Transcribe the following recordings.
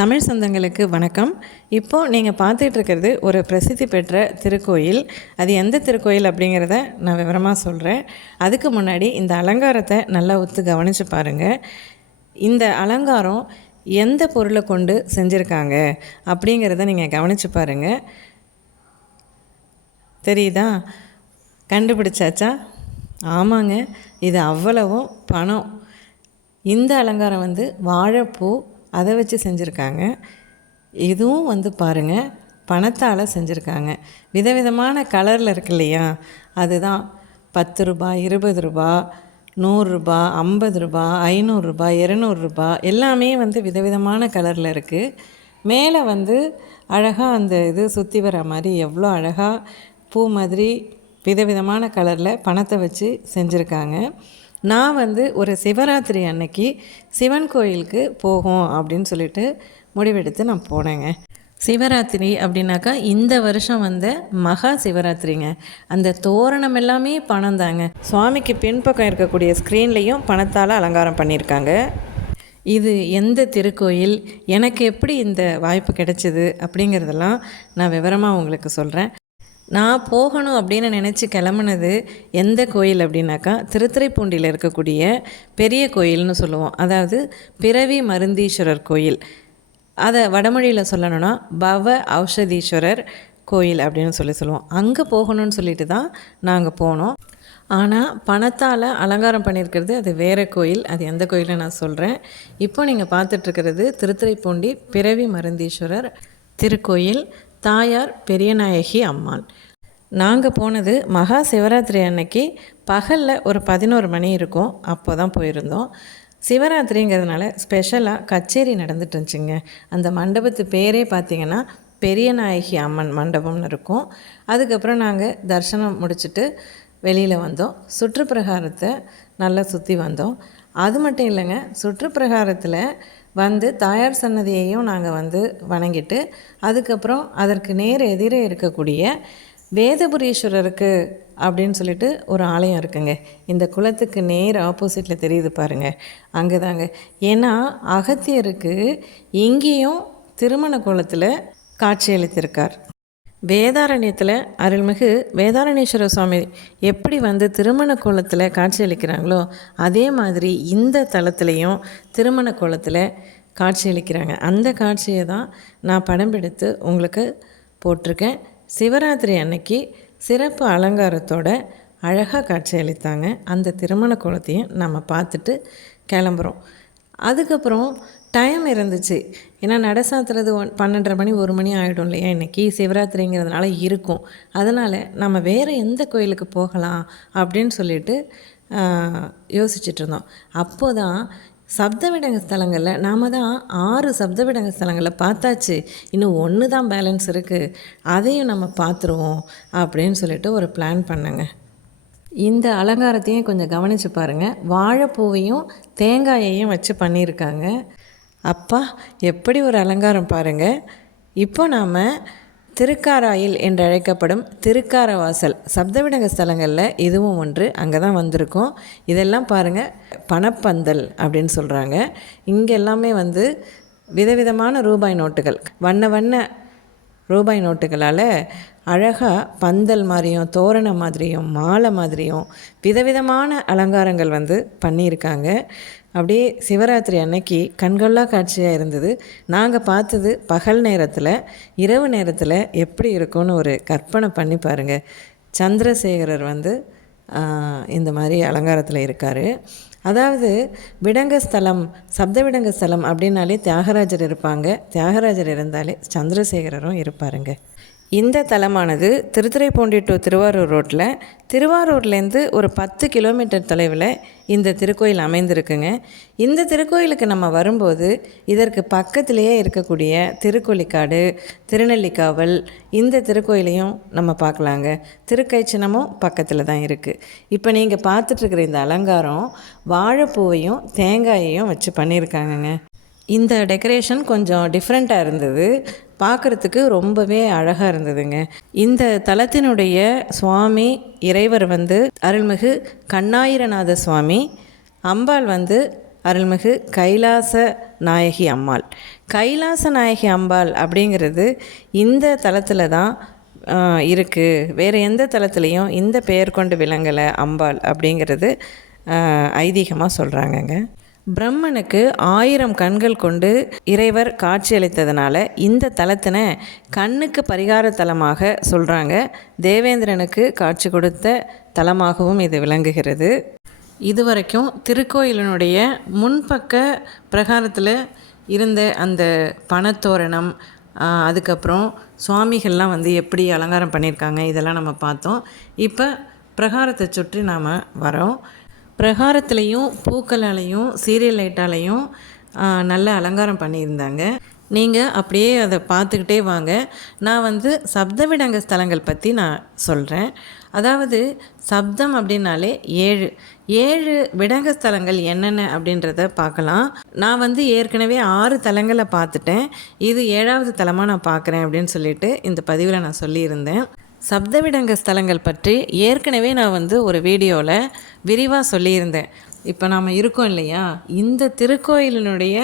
தமிழ் சொந்தங்களுக்கு வணக்கம். இப்போது நீங்கள் பார்த்துட்டு இருக்கிறது ஒரு பிரசித்தி பெற்ற திருக்கோயில். அது எந்த திருக்கோயில் அப்படிங்கிறத நான் விவரமாக சொல்கிறேன் அதுக்கு முன்னாடி இந்த அலங்காரத்தை நல்லா ஒத்து கவனித்து பாருங்கள் இந்த அலங்காரம் எந்த பொருளை கொண்டு செஞ்சுருக்காங்க அப்படிங்கிறத நீங்கள் கவனித்து பாருங்கள் தெரியுதா? கண்டுபிடிச்சாச்சா? ஆமாங்க. இது அவ்வளவும் பணம். இந்த அலங்காரம் வந்து வாழைப்பூ அதை வச்சு செஞ்சுருக்காங்க. இதுவும் வந்து பாருங்கள் பணத்தால் செஞ்சுருக்காங்க. விதவிதமான கலரில் இருக்கு இல்லையா? அதுதான் பத்து ரூபாய் இருபது ரூபா நூறுரூபா ஐம்பது ரூபா ஐநூறுரூபா இரநூறுபா எல்லாமே வந்து விதவிதமான கலரில் இருக்குது மேலே வந்து அழகாக அந்த இது சுற்றி வர மாதிரி எவ்வளோ அழகாக பூ மாதிரி விதவிதமான கலரில் பணத்தை வச்சு செஞ்சுருக்காங்க. நான் வந்து ஒரு சிவராத்திரி அன்னைக்கு சிவன் கோயிலுக்கு போகும் அப்படின்னு சொல்லிட்டு முடிவெடுத்து நான் போனேங்க. சிவராத்திரி அப்படின்னாக்கா இந்த வருஷம் வந்த மகா சிவராத்திரிங்க. அந்த தோரணம் எல்லாமே பணம் தாங்க. சுவாமிக்கு பின்பக்கம் இருக்கக்கூடிய ஸ்க்ரீன்லேயும் பணத்தால் அலங்காரம் பண்ணியிருக்காங்க. இது எந்த திருக்கோயில்? எனக்கு எப்படி இந்த வாய்ப்பு கிடைச்சிது? அப்படிங்கிறதெல்லாம் நான் விவரமாக உங்களுக்கு சொல்கிறேன் நான் போகணும் அப்படின்னு நினச்சி கிளம்புனது எந்த கோயில் அப்படின்னாக்கா திருத்துறைப்பூண்டியில் இருக்கக்கூடிய பெரிய கோயில்னு சொல்லுவோம். அதாவது பிறவி மருந்தீஸ்வரர் கோயில். அதை வடமொழியில் சொல்லணும்னா பவ ஔஷதீஸ்வரர் கோயில் அப்படின்னு சொல்லி சொல்லுவோம். அங்கே போகணும்னு சொல்லிட்டு தான் நாங்கள் போனோம். ஆனால் பணத்தால் அலங்காரம் பண்ணியிருக்கிறது அது வேறு கோயில். அது எந்த கோயிலும் நான் சொல்கிறேன் இப்போ நீங்கள் பார்த்துட்ருக்கிறது திருத்துறைப்பூண்டி பிறவி மருந்தீஸ்வரர் திருக்கோயில். தாயார் பெரியநாயகி அம்மாள். நாங்கள் போனது மகா சிவராத்திரி அன்னைக்கு பகலில் ஒரு பதினோரு மணி இருக்கும். அப்போ தான் போயிருந்தோம். சிவராத்திரிங்கிறதுனால ஸ்பெஷலாக கச்சேரி நடந்துட்டு இருந்துச்சுங்க. அந்த மண்டபத்து பேரே பார்த்திங்கன்னா பெரியநாயகி அம்மன் மண்டபம்னு இருக்கும். அதுக்கப்புறம் நாங்கள் தரிசனம் முடிச்சுட்டு வெளியில் வந்தோம். சுற்றுப்பிரகாரத்தை நல்லா சுற்றி வந்தோம். அது மட்டும் இல்லைங்க சுற்றுப்பிரகாரத்தில் வந்து தாயார் சன்னதியையும் நாங்கள் வந்து வணங்கிட்டு அதுக்கப்புறம் அதற்கு நேர் எதிரே இருக்கக்கூடிய வேதபுரீஸ்வரருக்கு அப்படின்னு சொல்லிட்டு ஒரு ஆலயம் இருக்குங்க. இந்த குளத்துக்கு நேர் ஆப்போசிட்டில் தெரியுது பாருங்கள் அங்கே தாங்க ஏன்னா அகத்தியருக்கு இங்கேயும் திருமண குளத்தில் காட்சியளித்திருக்கார் வேதாரண்யத்தில் அருள்மிகு வேதாரண்யேஸ்வர சுவாமி எப்படி வந்து திருமண கோலத்தில் காட்சியளிக்கிறாங்களோ அதே மாதிரி இந்த தளத்துலேயும் திருமண கோலத்தில் காட்சியளிக்கிறாங்க. அந்த காட்சியை தான் நான் படம் பிடித்து உங்களுக்கு போட்டிருக்கேன். சிவராத்திரி அன்னைக்கு சிறப்பு அலங்காரத்தோட அழகாக காட்சியளித்தாங்க. அந்த திருமண கோலத்தையும் நம்ம பார்த்துட்டு கிளம்புறோம். அதுக்கப்புறம் டைம் இருந்துச்சு. ஏன்னா நட சாத்துறது ஒன் பன்னெண்டரை மணி ஒரு மணி ஆகிடும் இல்லையா? இன்றைக்கி சிவராத்திரிங்கிறதுனால இருக்கும். அதனால் நம்ம வேறு எந்த கோயிலுக்கு போகலாம் அப்படின்னு சொல்லிட்டு யோசிச்சுட்டு இருந்தோம். அப்போ தான் சப்தவிடங்க ஸ்தலங்களில் நாம் தான் ஆறு சப்தவிடங்க ஸ்தலங்களை பார்த்தாச்சு. இன்னும் ஒன்று தான் பேலன்ஸ் இருக்குது அதையும் நம்ம பார்த்துருவோம் அப்படின்னு சொல்லிட்டு ஒரு பிளான் பண்ணுங்க. இந்த அலங்காரத்தையும் கொஞ்சம் கவனித்து பாருங்கள் வாழைப்பூவையும் தேங்காயையும் வச்சு பண்ணியிருக்காங்க. அப்பா எப்படி ஒரு அலங்காரம் பாருங்கள் இப்போ நாம் திருக்காராயில் என்று அழைக்கப்படும் திருக்காரவாசல் சப்தவிடங்க ஸ்தலங்களில் இதுவும் ஒன்று அங்கே தான் வந்திருக்கோம். இதெல்லாம் பாருங்கள் பணப்பந்தல் அப்படின்னு சொல்கிறாங்க இங்கே எல்லாமே வந்து விதவிதமான ரூபாய் நோட்டுகள். வண்ண வண்ண ரூபாய் நோட்டுகளால் அழகாக பந்தல் மாதிரியும் தோரணம் மாதிரியும் மாலை மாதிரியும் விதவிதமான அலங்காரங்கள் வந்து பண்ணியிருக்காங்க. அப்படியே சிவராத்திரி அன்னைக்கு கண்கொள்ளா காட்சியாக இருந்தது. நாங்கள் பார்த்தது பகல் நேரத்தில் இரவு நேரத்தில் எப்படி இருக்கும்னு ஒரு கற்பனை பண்ணி பாருங்கள் சந்திரசேகரர் வந்து இந்த மாதிரி அலங்காரத்தில் இருக்கார். அதாவது விடங்க ஸ்தலம் சப்த விடங்க ஸ்தலம் அப்படின்னாலே தியாகராஜர் இருப்பாங்க. தியாகராஜர் இருந்தாலே சந்திரசேகரரும் இருப்பாருங்க. இந்த தலமானது திருத்துறைப்பூண்டி டு திருவாரூர் ரோட்டில். திருவாரூர்லேருந்து ஒரு பத்து கிலோமீட்டர் தொலைவில் இந்த திருக்கோயில் அமைந்திருக்குங்க. இந்த திருக்கோயிலுக்கு நம்ம வரும்போது இதற்கு பக்கத்திலேயே இருக்கக்கூடிய திருக்கொலிக்காடு திருநெல்லிக்காவல் இந்த திருக்கோயிலையும் நம்ம பார்க்கலாங்க. திருக்கைச்சினமும் பக்கத்தில் தான் இருக்குது இப்போ நீங்கள் பார்த்துட்ருக்குற இந்த அலங்காரம் வாழைப்பூவையும் தேங்காயையும் வச்சு பண்ணியிருக்காங்கங்க. இந்த டெக்கரேஷன் கொஞ்சம் டிஃப்ரெண்ட்டாக இருந்தது. பார்க்குறதுக்கு ரொம்பவே அழகாக இருந்ததுங்க. இந்த தலத்தினுடைய சுவாமி இறைவர் வந்து அருள்மிகு கண்ணாயிரநாத சுவாமி அம்பாள் வந்து அருள்மிகு கைலாச நாயகி அம்மாள். கைலாச நாயகி அம்பாள் அப்படிங்கிறது இந்த தலத்தில் தான் இருக்குது வேறு எந்த தலத்துலேயும் இந்த பெயர் கொண்டு விளங்கலை அம்பாள் அப்படிங்கிறது ஐதீகமாக சொல்கிறாங்கங்க பிரம்மனுக்கு ஆயிரம் கண்கள் கொண்டு இறைவர் காட்சியளித்ததுனால இந்த தலத்தினை கண்ணுக்கு பரிகார தலமாக சொல்கிறாங்க தேவேந்திரனுக்கு காட்சி கொடுத்த தலமாகவும் இது விளங்குகிறது. இதுவரைக்கும் திருக்கோயிலினுடைய முன்பக்க பிரகாரத்தில் இருந்த அந்த பணத்தோரணம் அதுக்கப்புறம் சுவாமிகள்லாம் வந்து எப்படி அலங்காரம் பண்ணியிருக்காங்க இதெல்லாம் நம்ம பார்த்தோம். இப்போ பிரகாரத்தை சுற்றி நாம் வரோம். பிரகாரத்துலேயும் பூக்களாலையும் சீரியல் லைட்டாலையும் நல்ல அலங்காரம் பண்ணியிருந்தாங்க. நீங்கள் அப்படியே அதை பார்த்துக்கிட்டே வாங்க. நான் வந்து சப்தவிடங்க ஸ்தலங்கள் பற்றி நான் சொல்கிறேன் அதாவது சப்தம் அப்படின்னாலே ஏழு. ஏழு விடங்க ஸ்தலங்கள் என்னென்ன அப்படின்றத பார்க்கலாம். நான் வந்து ஏற்கனவே ஆறு தலங்களை பார்த்துட்டேன். இது ஏழாவது தலமாக நான் பார்க்குறேன் அப்படின்னு சொல்லிட்டு இந்த பதிவில் நான் சொல்லியிருந்தேன். சப்தவிடங்க ஸ்தலங்கள் பற்றி ஏற்கனவே நான் வந்து ஒரு வீடியோவில் விரிவாக சொல்லியிருந்தேன். இப்போ நாம் இருக்கோம் இல்லையா? இந்த திருக்கோயிலினுடைய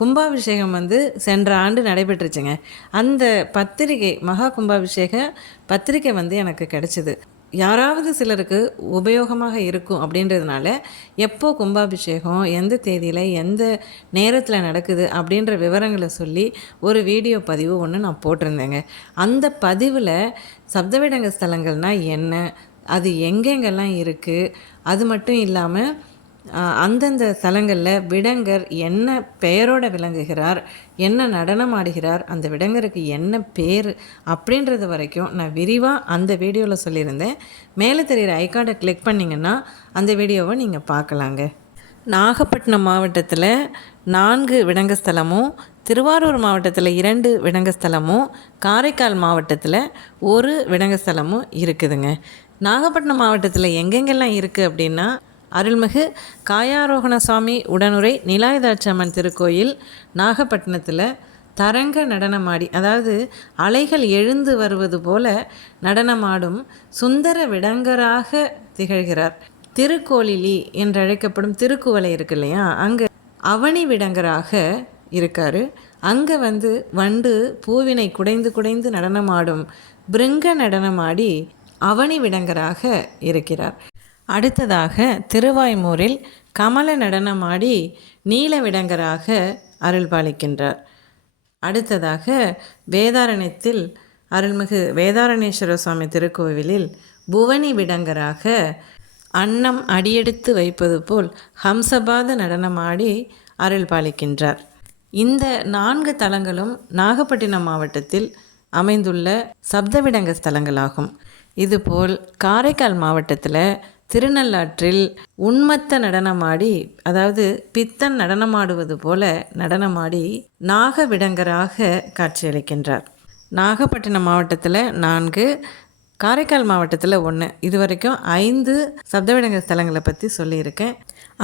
கும்பாபிஷேகம் வந்து சென்ற ஆண்டு நடைபெற்றுச்சுங்க. அந்த பத்திரிகை மகா கும்பாபிஷேக பத்திரிகை வந்து எனக்கு கிடச்சிது. யாராவது சிலருக்கு உபயோகமாக இருக்கும் அப்படின்றதுனால எப்போ கும்பாபிஷேகம் எந்த தேதியில் எந்த நேரத்தில் நடக்குது அப்படின்ற விவரங்களை சொல்லி ஒரு வீடியோ பதிவு ஒன்று நான் போட்டிருந்தேங்க. அந்த பதிவில் சப்தவிடங்க ஸ்தலங்கள்னால் என்ன அது எங்கெங்கெல்லாம் இருக்குது அது மட்டும் இல்லாமல் அந்தந்த ஸ்தலங்களில் விடங்கர் என்ன பெயரோட விளங்குகிறார் என்ன நடனம் ஆடுகிறார் அந்த விடங்கருக்கு என்ன பேர் அப்படின்றது வரைக்கும் நான் விரிவாக அந்த வீடியோவில் சொல்லியிருந்தேன். மேலே தெரிகிற ஐக்கார்டை கிளிக் பண்ணிங்கன்னா அந்த வீடியோவை நீங்கள் பார்க்கலாங்க நாகப்பட்டினம் மாவட்டத்தில் நான்கு விடங்கஸ்தலமும் திருவாரூர் மாவட்டத்தில் இரண்டு விடங்கஸ்தலமும் காரைக்கால் மாவட்டத்தில் ஒரு விடங்கஸ்தலமும் இருக்குதுங்க. நாகப்பட்டினம் மாவட்டத்தில் எங்கெங்கெல்லாம் இருக்குது அப்படின்னா அருள்மிகு காயாரோகண சுவாமி உடனுரை நிலாயுதாட்சம்மன் திருக்கோயில் நாகப்பட்டினத்தில் தரங்க நடனமாடி அதாவது அலைகள் எழுந்து வருவது போல நடனமாடும் சுந்தர விடங்கராக திகழ்கிறார். திருக்கோளிலி என்றழைக்கப்படும் திருக்குவலை இருக்கு இல்லையா? அங்கே அவனி விடங்கராக இருக்கார். அங்கே வந்து வண்டு பூவினை குடைந்து குடைந்து நடனமாடும் பிருங்க நடனமாடி அவனி விடங்கராக இருக்கிறார். அடுத்ததாக திருவாய்மூரில் கமல நடனமாடி நீலவிடங்கராக அருள்பாலிக்கின்றார். அடுத்ததாக வேதாரண்யத்தில் அருள்மிகு வேதாரணேஸ்வர சுவாமி திருக்கோவிலில் புவனி விடங்கராக அன்னம் அடியெடுத்து வைப்பது போல் ஹம்சபாத நடனமாடி அருள் பாலிக்கின்றார் இந்த நான்கு தலங்களும் நாகப்பட்டினம் மாவட்டத்தில் அமைந்துள்ள சப்தவிடங்க ஸ்தலங்களாகும். இதுபோல் காரைக்கால் மாவட்டத்தில் திருநள்ளாற்றில் உண்மத்த நடனமாடி அதாவது பித்தன் நடனமாடுவது போல நடனமாடி நாகவிடங்கராக காட்சியளிக்கின்றார். நாகப்பட்டினம் மாவட்டத்தில் நான்கு காரைக்கால் மாவட்டத்தில் ஒன்று இது வரைக்கும் ஐந்து சப்தவிடங்க ஸ்தலங்களை பற்றி சொல்லியிருக்கேன்.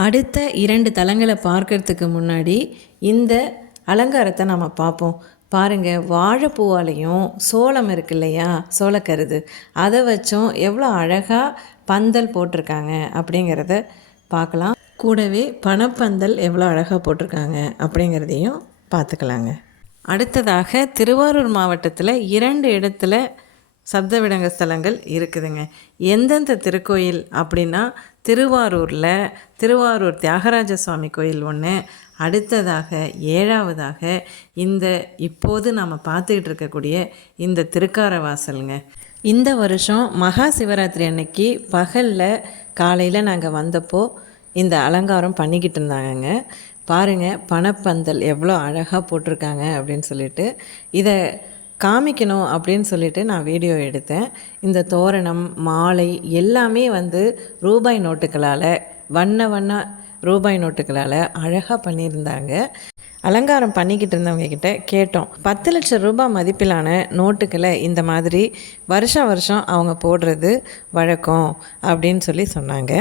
அடுத்த இரண்டு தலங்களை பார்க்கறதுக்கு முன்னாடி இந்த அலங்காரத்தை நம்ம பார்ப்போம். பாருங்கள் வாழைப்பூவாலையும் சோளம் இருக்கு இல்லையா? சோளக்கருது. அதை வச்சும் எவ்வளோ அழகாக பந்தல் போட்டிருக்காங்க அப்படிங்கிறத பார்க்கலாம். கூடவே பணப்பந்தல் எவ்வளோ அழகாக போட்டிருக்காங்க அப்படிங்கிறதையும் பார்த்துக்கலாங்க. அடுத்ததாக திருவாரூர் மாவட்டத்தில் இரண்டு இடத்துல சப்தவிடங்க ஸ்தலங்கள் இருக்குதுங்க. எந்தெந்த திருக்கோயில் அப்படின்னா திருவாரூரில் திருவாரூர் தியாகராஜ சுவாமி கோயில் ஒன்று அடுத்ததாக ஏழாவதாக இந்த இப்போது நாம் பார்த்துக்கிட்டு இருக்கக்கூடிய இந்த திருக்கார வாசலுங்க இந்த வருஷம் மகா சிவராத்திரி அன்னைக்கு பகலில் காலையில் நாங்கள் வந்தப்போ இந்த அலங்காரம் பண்ணிக்கிட்டு இருந்தாங்கங்க. பாருங்கள் பணப்பந்தல் எவ்வளோ அழகாக போட்டிருக்காங்க அப்படின்னு சொல்லிட்டு. இதை காமிக்கணும் அப்படின்னு சொல்லிட்டு நான் வீடியோ எடுத்தேன். இந்த தோரணம் மாலை எல்லாமே வந்து ரூபாய் நோட்டுகளால் வண்ண வண்ண ரூபாய் நோட்டுகளால் அழகாக பண்ணியிருந்தாங்க. அலங்காரம் பண்ணிக்கிட்டு இருந்தவங்க கிட்ட கேட்டோம். பத்து லட்சம் ரூபாய் மதிப்பிலான நோட்டுகளை இந்த மாதிரி வருஷம் வருஷம் அவங்க போடுறது வழக்கம் அப்படின்னு சொல்லி சொன்னாங்க.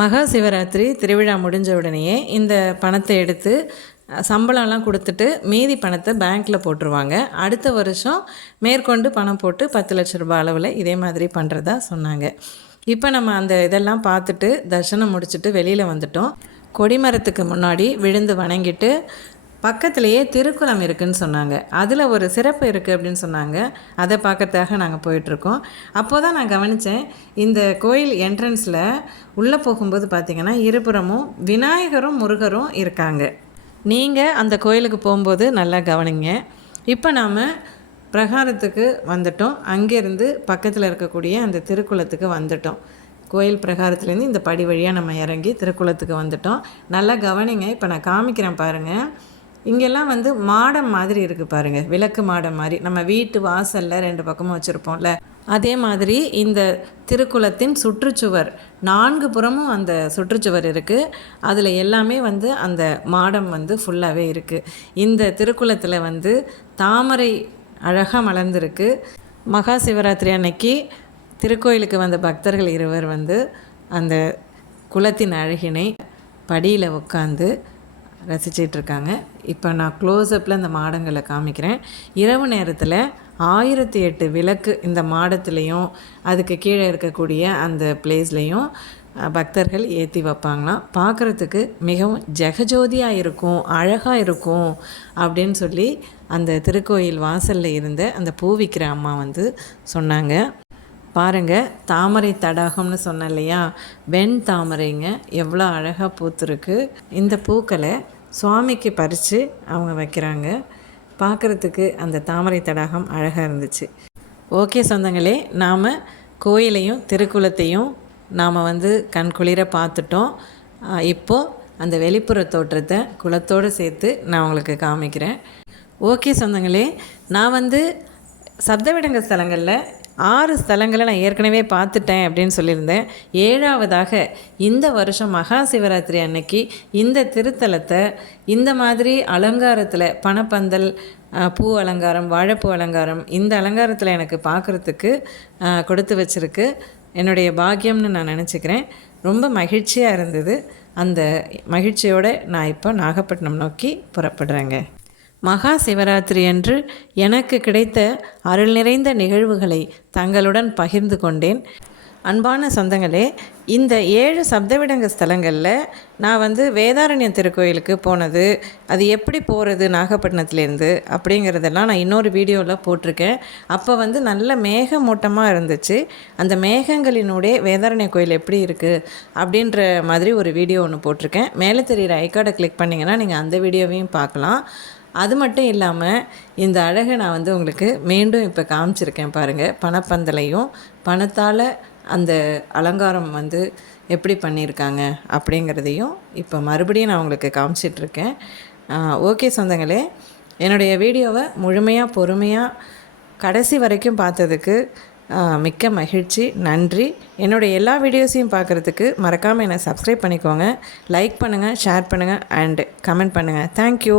மகா சிவராத்திரி திருவிழா முடிஞ்ச உடனேயே இந்த பணத்தை எடுத்து சம்பளம்லாம் கொடுத்துட்டு மீதி பணத்தை பேங்க்கில் போட்டுருவாங்க. அடுத்த வருஷம் மேற்கொண்டு பணம் போட்டு பத்து லட்ச ரூபாய் அளவில் இதே மாதிரி பண்ணுறதா சொன்னாங்க. இப்போ நம்ம அந்த இதெல்லாம் பார்த்துட்டு தர்ஷனம் முடிச்சுட்டு வெளியில் வந்துட்டோம். கொடிமரத்துக்கு முன்னாடி விழுந்து வணங்கிட்டு பக்கத்துலேயே திருக்குளம் இருக்குதுன்னு சொன்னாங்க. அதில் ஒரு சிறப்பு இருக்குது அப்படின்னு சொன்னாங்க. அதை பார்க்கறதுக்காக நாங்கள் போயிட்டுருக்கோம். அப்போ தான் நான் கவனித்தேன் இந்த கோயில் என்ட்ரன்ஸில் உள்ளே போகும்போது பார்த்திங்கன்னா இருபுறமும் விநாயகரும் முருகரும் இருக்காங்க. நீங்கள் அந்த கோயிலுக்கு போகும்போது நல்லா கவனிங்க. இப்போ நாம் பிரகாரத்துக்கு வந்துட்டோம். அங்கேருந்து பக்கத்தில் இருக்கக்கூடிய அந்த திருக்குளத்துக்கு வந்துட்டோம். கோயில் பிரகாரத்துலேருந்து இந்த படி வழியாக நம்ம இறங்கி திருக்குளத்துக்கு வந்துட்டோம். நல்லா கவனிங்க. இப்போ நான் காமிக்கிறேன் பாருங்கள் இங்கெல்லாம் வந்து மாடம் மாதிரி இருக்குது பாருங்கள் விளக்கு மாடம் மாதிரி. நம்ம வீட்டு வாசலில் ரெண்டு பக்கமும் வச்சுருப்போம்ல. அதே மாதிரி இந்த திருக்குளத்தின் சுற்றுச்சுவர் நான்கு புறமும் அந்த சுற்றுச்சுவர் இருக்குது அதில் எல்லாமே வந்து அந்த மாடம் வந்து ஃபுல்லாகவே இருக்குது இந்த திருக்குளத்தில் வந்து தாமரை அழகாக மலர்ந்துருக்கு. மகா சிவராத்திரி அன்னைக்கு திருக்கோயிலுக்கு வந்த பக்தர்கள் இருவர் வந்து அந்த குளத்தின் அழகினை படியில் உட்காந்து ரசிச்சிட்ருக்காங்க. இப்போ நான் க்ளோஸ்அப்பில் இந்த மாடங்களை காமிக்கிறேன். இரவு நேரத்தில் ஆயிரத்தி எட்டு விளக்கு இந்த மாடத்துலேயும் அதுக்கு கீழே இருக்கக்கூடிய அந்த பிளேஸ்லேயும் பக்தர்கள் ஏற்றி வைப்பாங்களாம். பார்க்குறதுக்கு மிகவும் ஜெகஜோதியாக இருக்கும் அழகாக இருக்கும் அப்படின்னு சொல்லி அந்த திருக்கோயில் வாசலில் இருந்த அந்த பூ விற்கிற அம்மா வந்து சொன்னாங்க. பாருங்கள் தாமரை தடாகம்னு சொன்னேன் இல்லையா? வெண் தாமரைங்க எவ்வளோ அழகாக பூத்துருக்கு. இந்த பூக்களை சுவாமிக்கு பறித்து அவங்க வைக்கிறாங்க. பார்க்குறதுக்கு அந்த தாமரை தடாகம் அழகாக இருந்துச்சு. ஓகே சொந்தங்களே நாம் கோயிலையும் திருக்குளத்தையும் நாம் வந்து கண்குளிர பார்த்துட்டோம். இப்போது அந்த வெளிப்புற தோற்றத்தை குளத்தோடு சேர்த்து நான் உங்களுக்கு காமிக்கிறேன். ஓகே சொந்தங்களே நான் வந்து சப்தவிடங்க ஸ்தலங்களில் ஆறு ஸ்தலங்களை நான் ஏற்கனவே பார்த்துட்டேன் அப்படின்னு சொல்லியிருந்தேன். ஏழாவதாக இந்த வருஷம் மகா சிவராத்திரி அன்னைக்கு இந்த திருத்தலத்தை இந்த மாதிரி அலங்காரத்தில் பணப்பந்தல் பூ அலங்காரம் வாழைப்பூ அலங்காரம் இந்த அலங்காரத்தில் எனக்கு பார்க்குறதுக்கு கொடுத்து வச்சுருக்கு. என்னுடைய பாக்கியம்னு நான் நினச்சிக்கிறேன். ரொம்ப மகிழ்ச்சியாக இருந்தது. அந்த மகிழ்ச்சியோடு நான் இப்போ நாகப்பட்டினம் நோக்கி புறப்படுறேங்க. மகா சிவராத்திரி அன்று எனக்கு கிடைத்த அருள் நிறைந்த நிகழ்வுகளை தங்களுடன் பகிர்ந்து கொண்டேன். அன்பான சொந்தங்களே இந்த ஏழு சப்தவிடங்க ஸ்தலங்களில் நான் வந்து வேதாரண்யம் திருக்கோயிலுக்கு போனது அது எப்படி போகிறது நாகப்பட்டினத்துலேருந்து அப்படிங்கிறதெல்லாம் நான் இன்னொரு வீடியோவில் போட்டிருக்கேன். அப்போ வந்து நல்ல மேகமூட்டமாக இருந்துச்சு. அந்த மேகங்களினுடைய வேதாரண்ய கோயில் எப்படி இருக்குது அப்படின்ற மாதிரி ஒரு வீடியோ ஒன்று போட்டிருக்கேன். மேலே தெரிகிற ஐக்கார்டை கிளிக் பண்ணிங்கன்னா நீங்கள் அந்த வீடியோவையும் பார்க்கலாம். அது மட்டும் இல்லாமல் இந்த அழகை நான் வந்து உங்களுக்கு மீண்டும் இப்போ காமிச்சிருக்கேன் பாருங்கள் பணப்பந்தலையும் பணத்தால் அந்த அலங்காரம் வந்து எப்படி பண்ணியிருக்காங்க அப்படிங்கிறதையும் இப்போ மறுபடியும் நான் உங்களுக்கு காமிச்சிட்ருக்கேன். ஓகே சொந்தங்களே என்னுடைய வீடியோவை முழுமையாக பொறுமையாக கடைசி வரைக்கும் பார்த்ததுக்கு மிக்க மகிழ்ச்சி நன்றி. என்னுடைய எல்லா வீடியோஸையும் பார்க்குறதுக்கு மறக்காமல் என்னை சப்ஸ்கிரைப் பண்ணிக்கோங்க. லைக் பண்ணுங்கள் ஷேர் பண்ணுங்கள் அண்டு கமெண்ட் பண்ணுங்கள் தேங்க்யூ